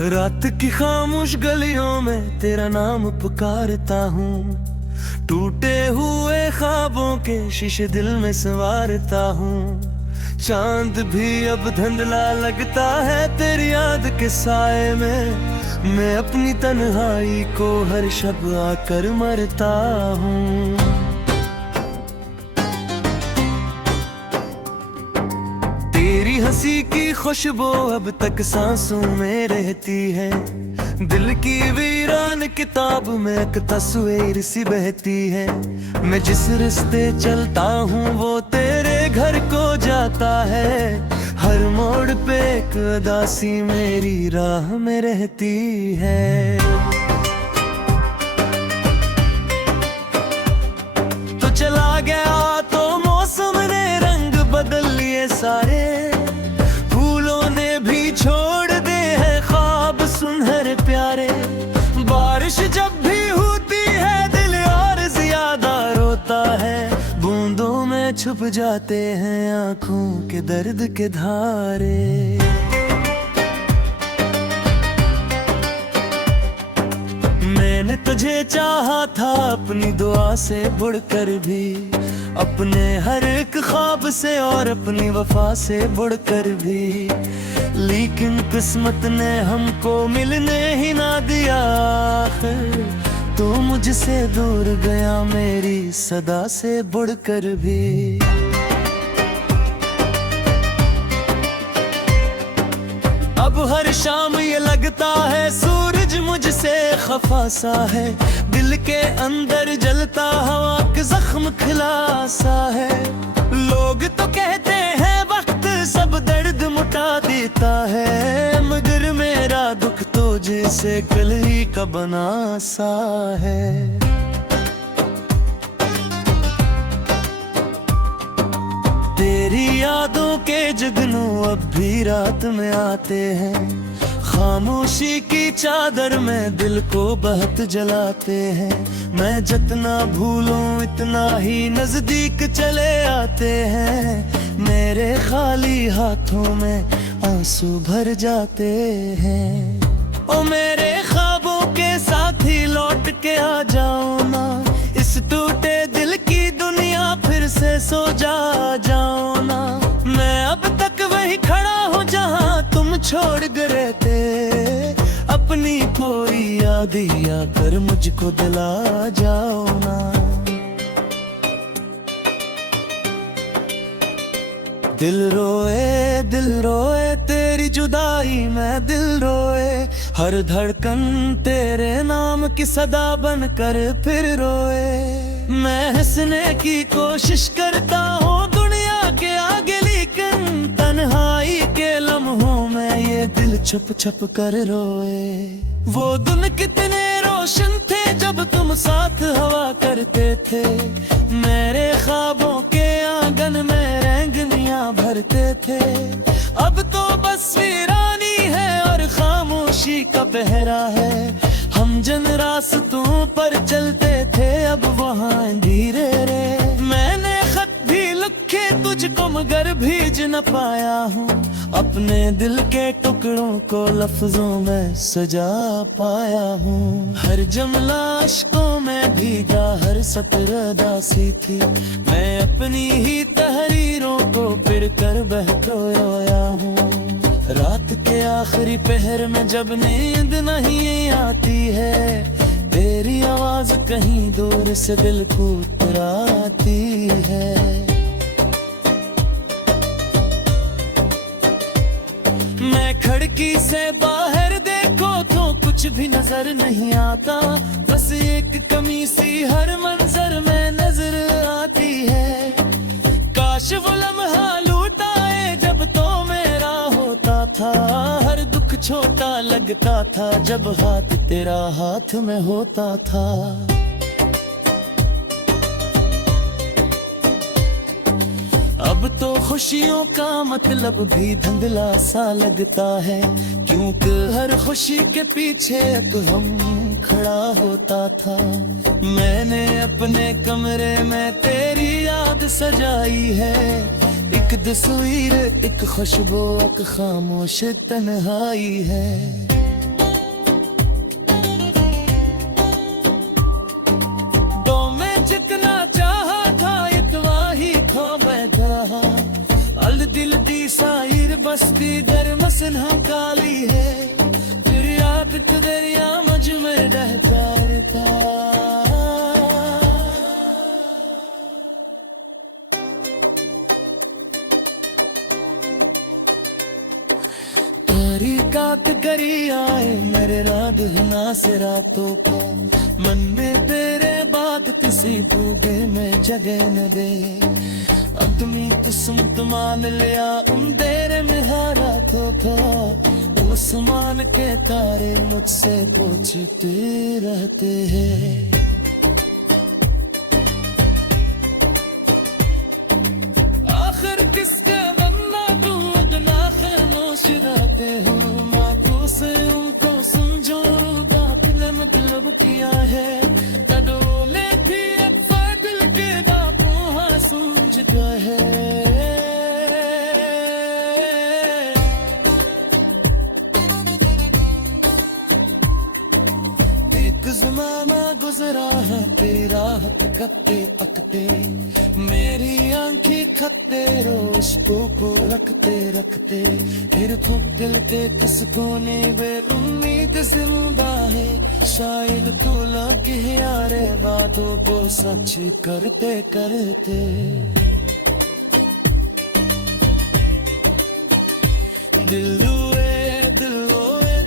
रात की खामोश गलियों में तेरा नाम पुकारता हूँ, टूटे हुए ख्वाबों के शीशे दिल में संवारता हूँ। चांद भी अब धुंधला लगता है तेरी याद के साए में, मैं अपनी तन्हाई को हर शब आकर मरता हूँ। तेरी हंसी की खुशबू अब तक सांसों में रहती है, दिल की वीरान किताब में एक तस्वीर सी बहती है। मैं जिस रास्ते चलता हूँ वो तेरे घर को जाता है, हर मोड़ पे एक उदासी मेरी राह में रहती है। तो चला गया तो मौसम ने रंग बदल लिए सारे, फूलों ने भी छोड़ दे है ख्वाब सुनहरे प्यारे। बारिश जब भी होती है दिल और ज्यादा रोता है, बूंदों में छुप जाते हैं आंखों के दर्द के धारे। मैंने तुझे चाहा था अपनी दुआ से बढ़कर भी, अपने हर एक ख्वाब से और अपनी वफा से बढ़कर भी, लेकिन किस्मत ने हमको मिलने ही ना दिया। आखिर तू मुझसे दूर गया मेरी सदा से बढ़कर भी। अब हर शाम ये लगता है सूरज मुझसे खफा सा है, दिल के अंदर जलता हवा के जख्म खिला सा है। लोग तो कहते हैं वक्त सब दर्द मुटा देता है, मगर मेरा दुख तो जैसे कल ही का बना सा है। तेरी यादों के जगनू अब भी रात में आते हैं, खामोशी की चादर में दिल को बहुत जलाते हैं। मैं जितना भूलूं इतना ही नजदीक चले आते हैं, मेरे खाली हाथों में आंसू भर जाते हैं। ओ मेरे ख्वाबों के साथी लौट के आ जाओ ना, इस टूटे दिल की दुनिया फिर से सो जाओ ना। मैं अब तक वही खड़ा हूँ जहाँ तुम छोड़ गए थे, अपनी कोई याद आकर मुझको दिला जाओ ना। दिल रोए तेरी जुदाई में दिल रोए, हर धड़कन तेरे नाम की सदा बनकर फिर रोए। मैं हंसने की कोशिश करता हूँ दुनिया के आगे, लेकिन तन्हाई के लम्हों में ये दिल छुप छुप कर रोए। वो दिन कितने रोशन थे जब तुम साथ हवा करते थे, मेरे ख्वाबों के आंगन में रंगनियां भरते थे। अब तो बस वीरानी है और खामोशी का पहरा है, हम जिन रास्तों पर चलते थे अब वहाँ धीरे रे। मैंने खत भी लिखे तुझको मगर भेज न पाया हूँ, अपने दिल के टुकड़ों को लफ्जों में सजा पाया हूँ। हर जुमला अश्कों में भीगा, हर सतर उदासी थी, मैं अपनी ही तहरीरों को फिर कर बहको रोया हूँ। रात के आखिरी पहर में जब नींद नहीं आती है, तेरी आवाज कहीं दूर से दिल को उतराती है। मैं खिड़की से बाहर देखो तो कुछ भी नजर नहीं आता, बस एक कमी सी हर मंजर में नजर आती है। काश वो लम्हा लूटाए जब तो मेरा होता था, हर दुख छोटा लगता था जब हाथ तेरा हाथ में होता था। अब तो खुशियों का मतलब भी धुंधला सा लगता है, क्योंकि हर खुशी के पीछे एक हम खड़ा होता था। मैंने अपने कमरे में तेरी याद सजाई है, एक तस्वीर एक खुशबू एक खामोश तन्हाई है। मस्ती दरमसन हम काली है, फिर याद दरिया मझ में रहता रहता। तारीकात करी आए मेरे रात ना से रातों को, मन में तेरे बात किसी बूबे में जगह न दे। अदमी तो सुमत मान लिया अंधेरे में हारा तो आसमान के तारे मुझसे पूछते रहते हैं। आखिर किसका बनना तू अदना खामोश रहते हो, माखों से उनको समझो बात ने मतलब किया है। तडोले भी दिल के बातों हाँ सूझता है। ज़माना गुजरा है तेरा हथ कत्ते पकते, मेरी आंखें खत्ते रोश को रखते रखते। फिर तुम दिल पे किस कोने बेउम्मीद जिंदा है, शायद तू लगे यारे वादों को सच करते करते। दिल रोए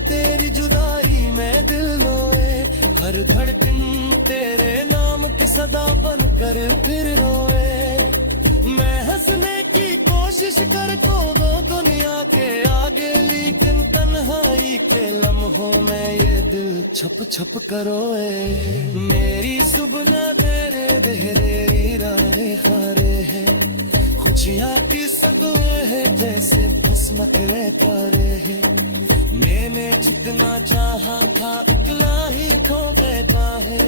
तेरी जुदाई में दिल रोए, हर धड़कन तेरे नाम की सदा बनकर फिर रोए। मैं हंसने की कोशिश कर को वो दुनिया के आगे, लेकिन तन्हाई के लम्हों में ये दिल छप छप करोए। मेरी सुबह तेरे देहरे रारे हारे है, खुशियाँ की सदुए है जैसे किस्मत रे पारे है। मैंने जितना चाहा था उतना ही खो बैठा है,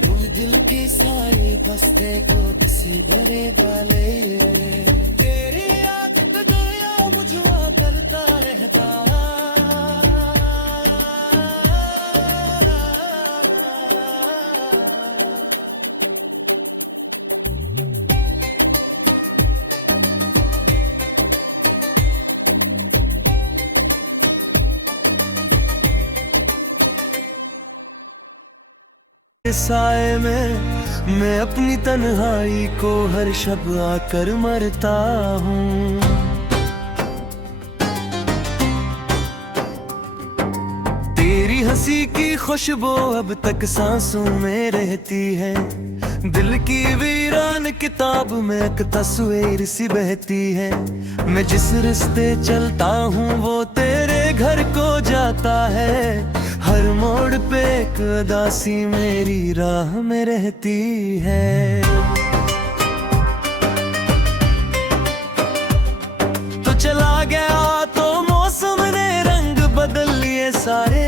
तुम दिल की सारी बस्ते को किसी भरे डाले। तेरी याद तो दुनिया मुझे करता रहता। साए में मैं अपनी तन्हाई को हर शब आकर मरता हूँ। तेरी हंसी की खुशबू अब तक सांसों में रहती है, दिल की वीरान किताब में एक तस्वीर सी बहती है। मैं जिस रास्ते चलता हूँ वो तेरे घर को जाता है, हर मोड़ पे एक उदासी मेरी राह में रहती है। तो चला गया तो मौसम ने रंग बदल लिए सारे,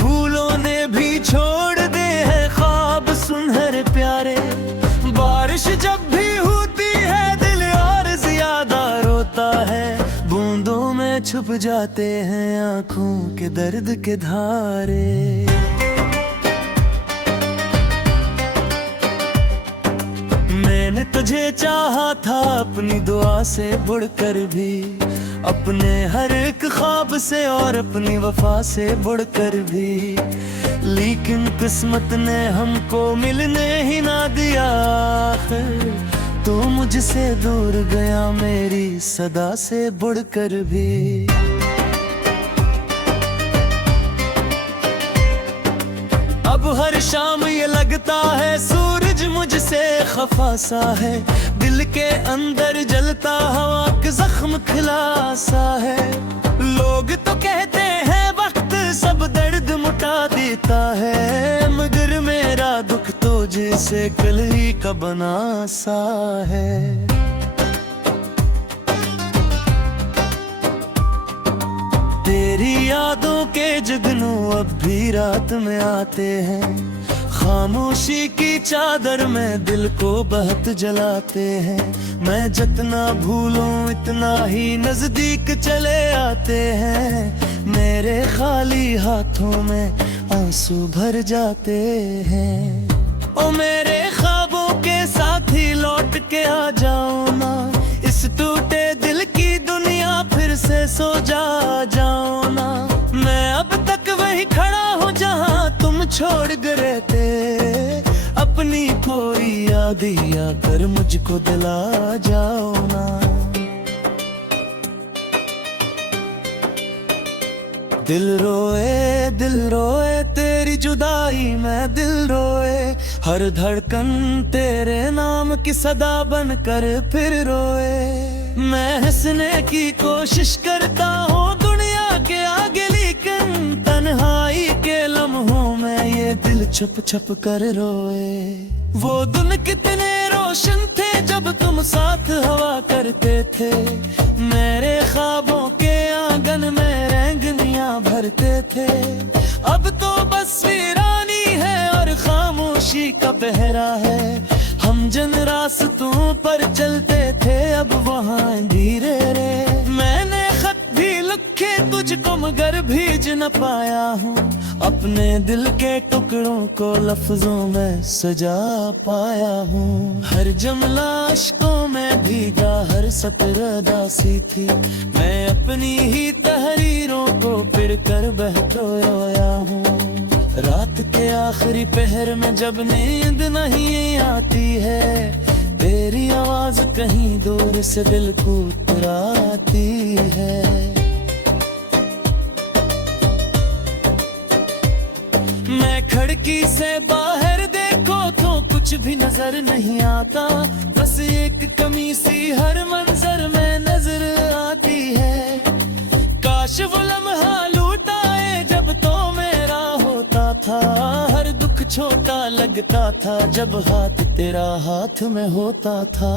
फूलों ने भी छोड़ दे हैं ख्वाब सुनहरे प्यारे। बारिश जब भी होती है दिल और ज्यादा रोता है, बूंदों में छुप जाते हैं आंखों के दर्द के धारे। मैंने तुझे चाहा था अपनी दुआ से बढ़कर भी, अपने हर एक ख्वाब से और अपनी वफा से बढ़कर भी, लेकिन किस्मत ने हमको मिलने ही ना दिया। तो मुझसे दूर गया मेरी सदा से बढ़कर भी। अब हर शाम ये लगता है सूरज मुझसे खफा सा है, दिल के अंदर जलता हवा के जख्म खिलासा है। लोग तो कहते हैं वक्त सब दर्द मुटा देता है, मगर मेरा दुख तो जैसे कलही का बना सा है। तेरी यादों के जुगनू अब भी रात में आते हैं, खामोशी की चादर में दिल को बहुत जलाते हैं। मैं जितना भूलूं इतना ही नजदीक चले आते हैं, मेरे खाली हाथों में आंसू भर जाते हैं। ओ मेरे ख्वाबों के साथी लौट के आ जाओ ना, इस टूटे दिल की दुनिया फिर सोए सो जाओ ना। मैं अब तक वही खड़ा हूँ जहाँ तुम छोड़ गए थे। अपनी कोई याद आकर मुझको दिला जाओ ना। दिल रोए तेरी जुदाई में दिल रोए। हर धड़कन तेरे नाम की सदा बनकर फिर रोए। मैं हंसने की कोशिश करता हूँ दुनिया के आगे, लेकिन तन्हाई के लम्हों में ये दिल छुप छुप कर रोए। वो दिन कितने रोशन थे जब तुम साथ हवा करते थे। मेरे ख्वाबों के आंगन में रंगनियां भरते थे। अब तो बस वीरानी है और खामोशी का पहरा है। हम जिन रास्तों पर चलते थे अब वहाँ धीरे रे। मैंने खत भी लिखे तुझको मगर भेज न पाया हूँ। अपने दिल के टुकड़ों को लफ्जों में सजा पाया हूँ। हर जुमला अश्कों में भीगा, हर सत्र दासी थी। मैं अपनी ही तहरीरों को पढ़ कर बहतो रोया हूँ। रात के आखिरी पहर में जब नींद नहीं आती है, तेरी आवाज कहीं दूर से दिल को उतराती है। मैं खिड़की से बाहर देखो तो कुछ भी नजर नहीं आता। बस एक कमी सी हर मंजर में नजर आती है। काश वो लम्हा लूटाए जब तो मेरा होता था। हर दुख छोटा लगता था जब हाथ तेरा हाथ में होता था।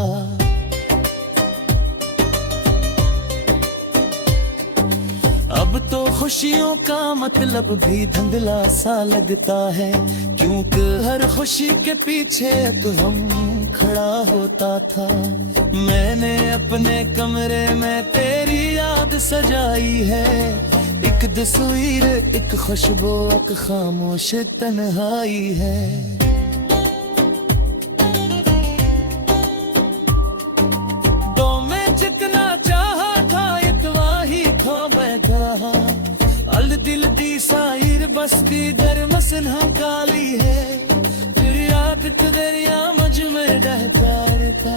अब तो खुशियों का मतलब भी धुंधला सा लगता है। क्योंकि हर खुशी के पीछे तो हम खड़ा होता था। मैंने अपने कमरे में तेरी याद सजाई है। एक तस्वीर, एक खुशबू, एक खामोश तन्हाई है। तो मैं जितना चाहा था इतना ही खो बैठा। अल दिल दी साइर बस्ती दर मसना काली है। फिर याद दरिया मझ में रहता रहता।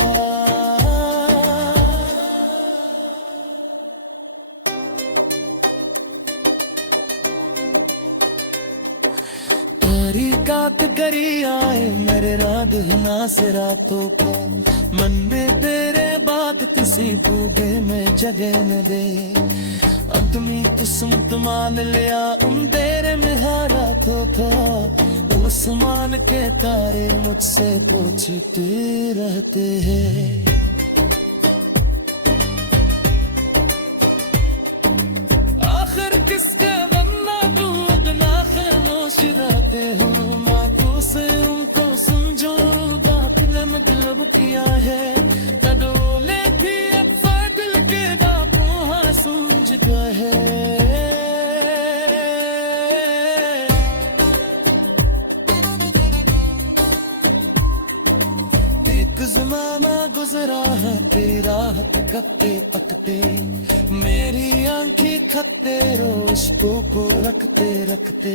तारीकात करी आए मेरे रात ना से रातों को। मन में तेरे बात किसी भूगे में जगह न दे। अपनी किस्मत मान लिया उन तेरे में हारा तो था। आसमान के तारे मुझसे पूछते रहते हैं। आखिर किसके बनना तू इतना खामोश रहते हो। मायूस उनको समझो बात ने मतलब किया है। कदोले भी अक्सर दिल के बापों हाँ सूझता है। एक ज़माना गुजरा है तेरा हक कपते पकते। मेरी आंखें खत्ते रोश को रखते रखते।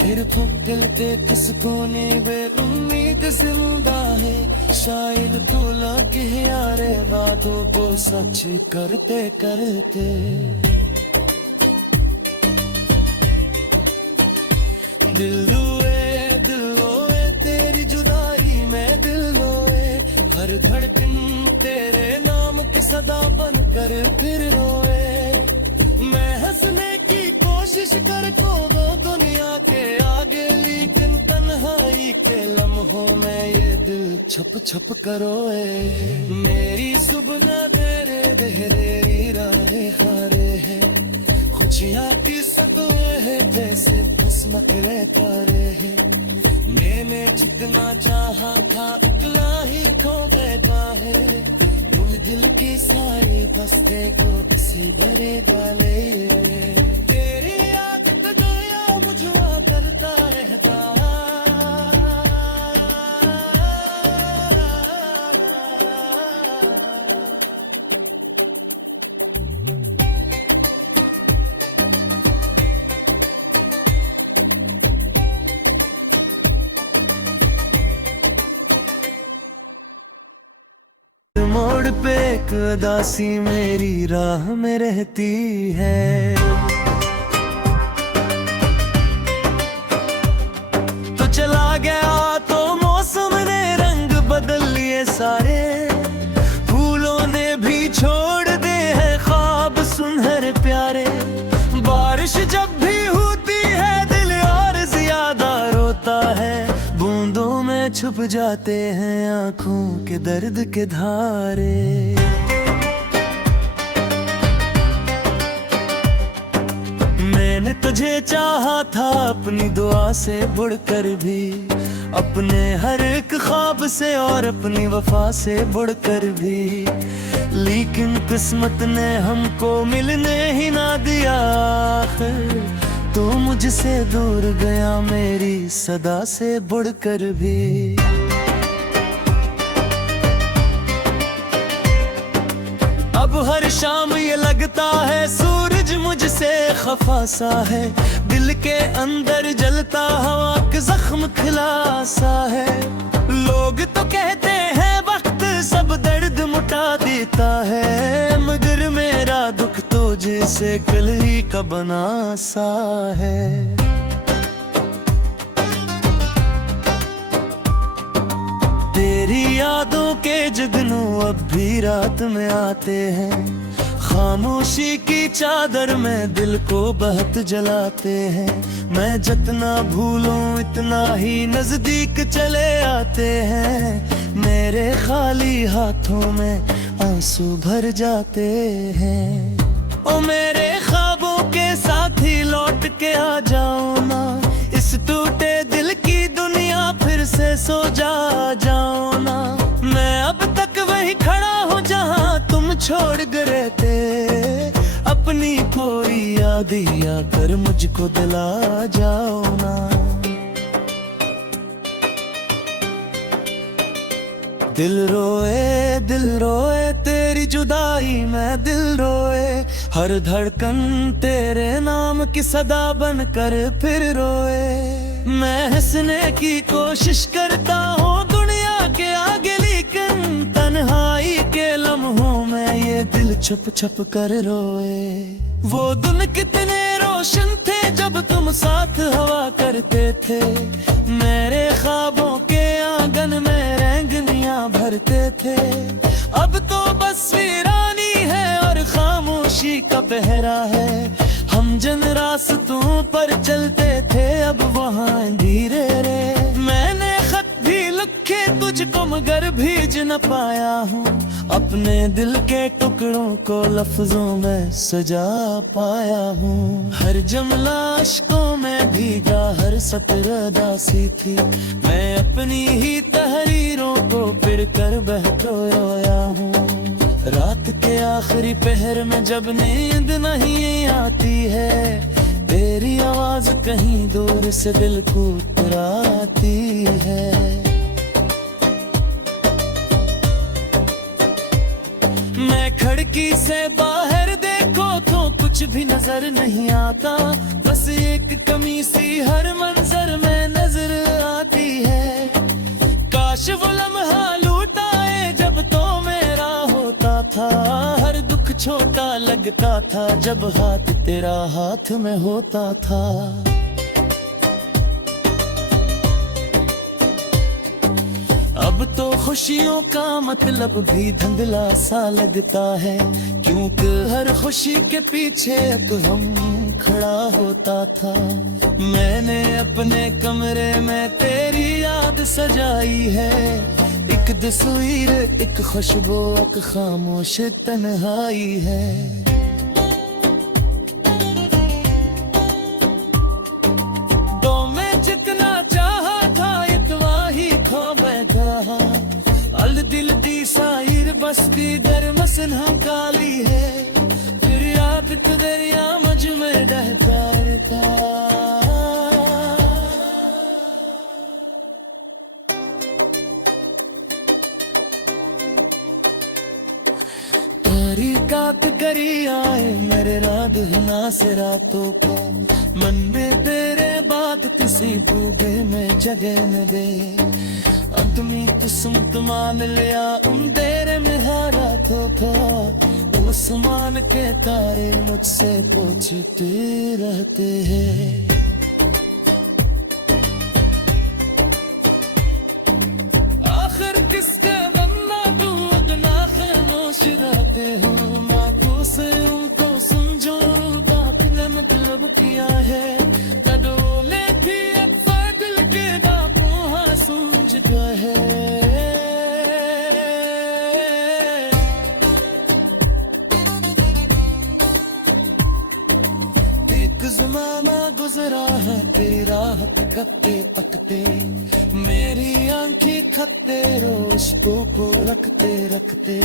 फिर फुकलते किस कोने बेउम्मीद जिंदा है। शायद तोला के यारे वादों को सच करते करते। दिल रोए तेरी जुदाई में दिल रोए। हर धड़कन तेरे नाम की सदा बनकर फिर रोए। मैं हंसने की कोशिश करता हूँ दुनिया के आगे, लेकिन तन्हाई के लम्हों में ये दिल छप छप करोए। मेरी सुबह तेरे गहरे रारे हारे है। खुशियाँ की सदुए है जैसे किस्मत रे तारे है। मैंने जितना चाहा था उतना ही खो बैठा है। दिल की सारी बस्ते को किसी बड़े डाले। तेरी याद तो गया मुझे करता रहता। पे एक उदासी मेरी राह में रहती है। तो चला गया तो मौसम ने रंग बदल लिए सारे, फूलों ने भी छोड़ दे है ख्वाब सुनहरे प्यारे। बारिश जब भी होती है दिल और ज्यादा रोता है, बूंदों में छुप जाते हैं आंखों के दर्द के धारे। मैंने तुझे चाहा था अपनी दुआ से बढ़कर भी, अपने हर एक ख्वाब से और अपनी वफा से बढ़कर भी, लेकिन किस्मत ने हमको मिलने ही ना दिया। तो मुझसे दूर गया मेरी सदा से बढ़कर भी। अब हर शाम ये लगता है सूरज मुझसे खफा सा है, दिल के अंदर जलता हवा के जख्म खिला सा है। लोग तो कहते हैं वक्त सब दर्द मुटा देता है, मगर मेरा दुख तो जैसे कल ही का बना सा है। तेरी यादों के जुगनू अब भी रात में आते हैं, खामोशी की चादर में दिल को बहुत जलाते हैं। मैं जितना भूलूं इतना ही नजदीक चले आते हैं, मेरे खाली हाथों में आंसू भर जाते हैं। ओ मेरे ख्वाबों के साथी लौट के आ जाओ ना, इस टूटे दिल की दुनिया फिर से सो जाओ ना। मैं अब तक वही खड़ा हूँ जहाँ तुम छोड़ गए थे, अपनी कोई याद आकर मुझको दिला जाओ ना। दिल रोए तेरी जुदाई में दिल रोए, हर धड़कन तेरे नाम की सदा बनकर फिर रोए। मैं हंसने की कोशिश करता हूँ दुनिया के आगे, लेकिन तन्हाई के लम्हों में ये दिल छुप छुप कर रोए। वो दिन कितने रोशन थे जब तुम साथ हवा करते थे, मेरे ख्वाबों के आंगन में रंगनियां भरते थे। अब तो बस वीरानी है और खामोशी का पहरा है, हम जिन रास्तों पर चलते थे अब वहाँ धीरे रे। मैंने खत भी लिखे तुझको मगर भेज न पाया हूँ, अपने दिल के टुकड़ों को लफ्जों में सजा पाया हूँ। हर जुमला अश्कों में भीगा, हर सतर दासी थी, मैं अपनी ही तहरीरों को फिर कर बहक रोया हूँ। रात के आखिरी पहर में जब नींद नहीं आती है, तेरी आवाज कहीं दूर से दिल को टकराती है। मैं खिड़की से बाहर देखो तो कुछ भी नजर नहीं आता, बस एक कमी सी हर मंजर में नजर आती है। काश वो लम्हा लूटाए जब तो मेरा होता था, हर दुख छोटा लगता था जब हाथ तेरा हाथ में होता था। अब तो खुशियों का मतलब भी धुंधला सा लगता है, क्योंकि हर खुशी के पीछे एक हम खड़ा होता था। मैंने अपने कमरे में तेरी याद सजाई है, एक तस्वीर एक खुशबू एक खामोश तन्हाई है। तो मैं जितना चाहा था इतना ही खो बैठा, अल दिल दी साइर बस्ती दरमसन हम काली है, फिर याद दरिया मझ में रहता रहता। तारीकात करी आए मेरे रात ना से रातों को, मन में तेरे बात किसी बूढ़े में जगह न दे। आदमी तो सुमत मान लिया तेरे में हारा तोहफा, आसमान के तारे मुझसे पूछते रहते हैं। आखिर किसका बनना तुम अदना खामोश रहते हो, मायूस उनको समझो बात ने मतलब किया है। कदोले भी अक्सर दिल के बातों हाँ सूझता है। ज़माना गुजरा है तेरी राहत कत्ते पकते, मेरी आंखें खत्ते रोशतों को रखते रखते,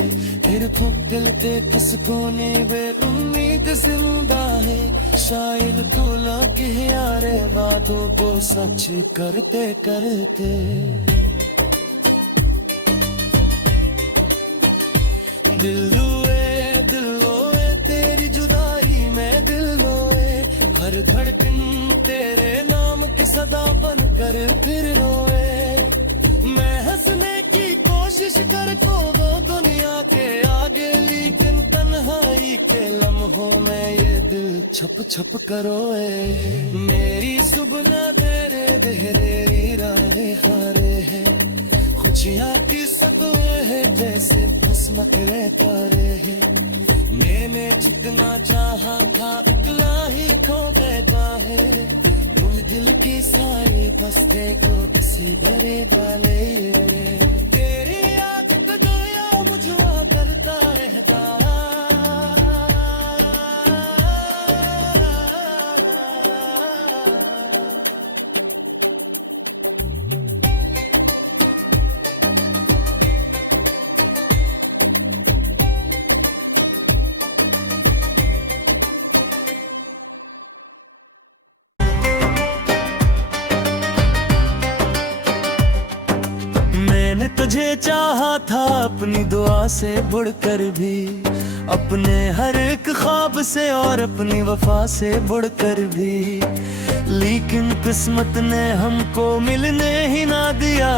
फिर दिल के किस कोने बेउम्मीद जिंदा है। शायद तू लगे यारे वादों को सच करते करते। दिल रोए तेरी जुदाई में दिल रोए, हर धड़कन तेरे नाम की सदा बनकर फिर रोए। मैं हंसने की कोशिश करता हूँ दुनिया के आगे, लेकिन तन्हाई के लम्हों में ये दिल छप छप कर रोए। मेरी सुबह तेरे गहरे राहे हारे है, खुशियाँ की सदुए है जैसे किस्मत रे तारे है। मैंने जितना चाहा था उतना ही खो गया है, तुम दिल की सारी बस्ते को किसी भरे डाले। तेरी याद का गया मुझे करता रहता, तुझे चाहा था अपनी दुआ से बढ़कर भी, अपने हर एक ख्वाब से और अपनी वफा से बढ़कर भी, लेकिन किस्मत ने हमको मिलने ही ना दिया।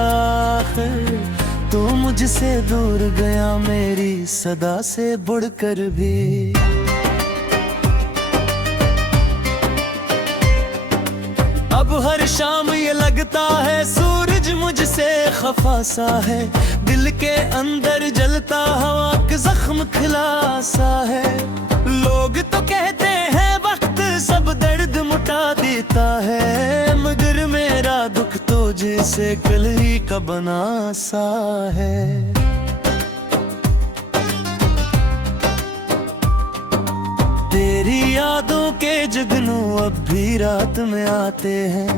तो मुझसे दूर गया मेरी सदा से बढ़कर भी। अब हर शाम ये लगता है सूरज मुझसे खफा सा है, दिल के अंदर जलता हवा के जख्म खिलासा है। लोग तो कहते हैं वक्त सब दर्द मुटा देता है, मगर मेरा दुख तो जैसे कल ही का बना सा है। तेरी यादों के जगनू अब भी रात में आते हैं,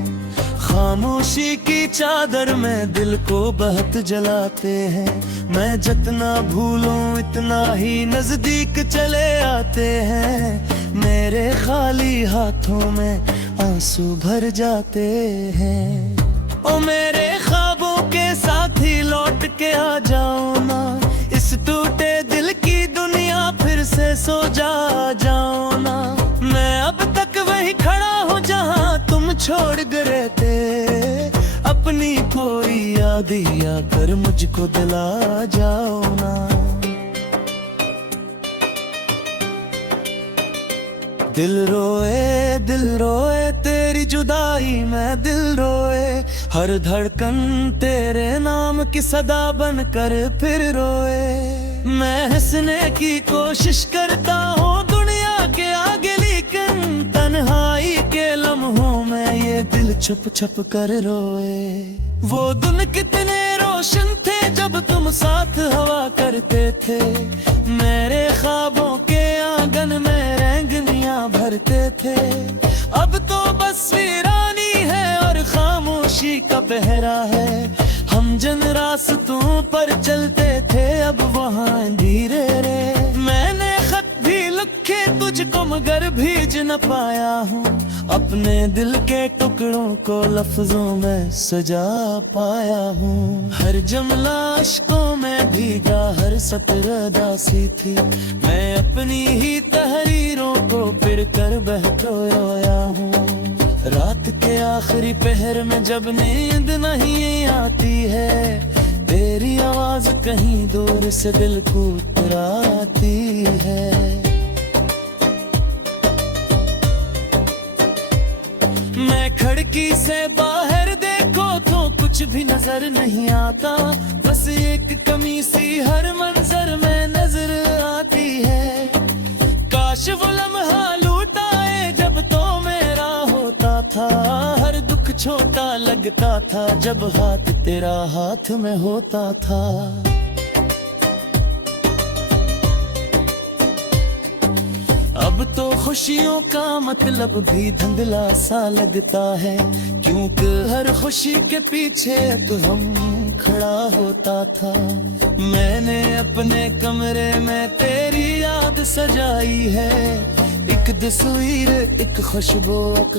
खामोशी की चादर में दिल को बहुत जलाते हैं। मैं जितना भूलूं इतना ही नजदीक चले आते हैं, मेरे खाली हाथों में आंसू भर जाते हैं। ओ मेरे ख्वाबों के साथी लौट के आ जाओ ना, इस टूटे दिल की दुनिया फिर से सो जाओ ना। मैं अब तक वही खड़ा हूँ जहाँ तुम छोड़ गए थे, अपनी कोई याद आकर मुझको दिला जाओ ना। दिल रोए तेरी जुदाई में दिल रोए, हर धड़कन तेरे नाम की सदा बनकर फिर रोए। मैं हंसने की कोशिश करता हूँ दुनिया के आगे, लेकिन तन्हाई के लम्हों में ये दिल छुप छुप कर रोए। वो दिन कितने रोशन थे जब तुम साथ हवा करते थे, मेरे ख्वाबों के आंगन में रंगनियां भरते थे। अब तो बस वीरानी है और खामोशी का पहरा है, हम जिन रास्तों पर चलते थे अब वहाँ धीरे रे। मैंने खत भी लिखे तुझको मगर भीज न पाया हूँ, अपने दिल के टुकड़ों को लफ्जों में सजा पाया हूँ। हर जुमला अश्कों में भीगा, हर सत्र दासी थी, मैं अपनी ही तहरीरों को फिर कर बहकोया हूँ। रात के आखिरी पहर में जब नींद नहीं आती है, तेरी आवाज कहीं दूर से दिल को उतराती है। मैं खिड़की से बाहर देखो तो कुछ भी नजर नहीं आता, बस एक कमी सी हर मंजर में नजर आती है। काश वो लम्हा लूटाए जब तो मेरा होता था, हर दुख छोटा लगता था जब हाथ तेरा हाथ में होता था। अब तो खुशियों का मतलब भी धुंधला सा लगता है, क्योंकि हर खुशी के पीछे तो हम खड़ा होता था। मैंने अपने कमरे में तेरी याद सजाई है, एक तस्वीर, एक खुशबू, एक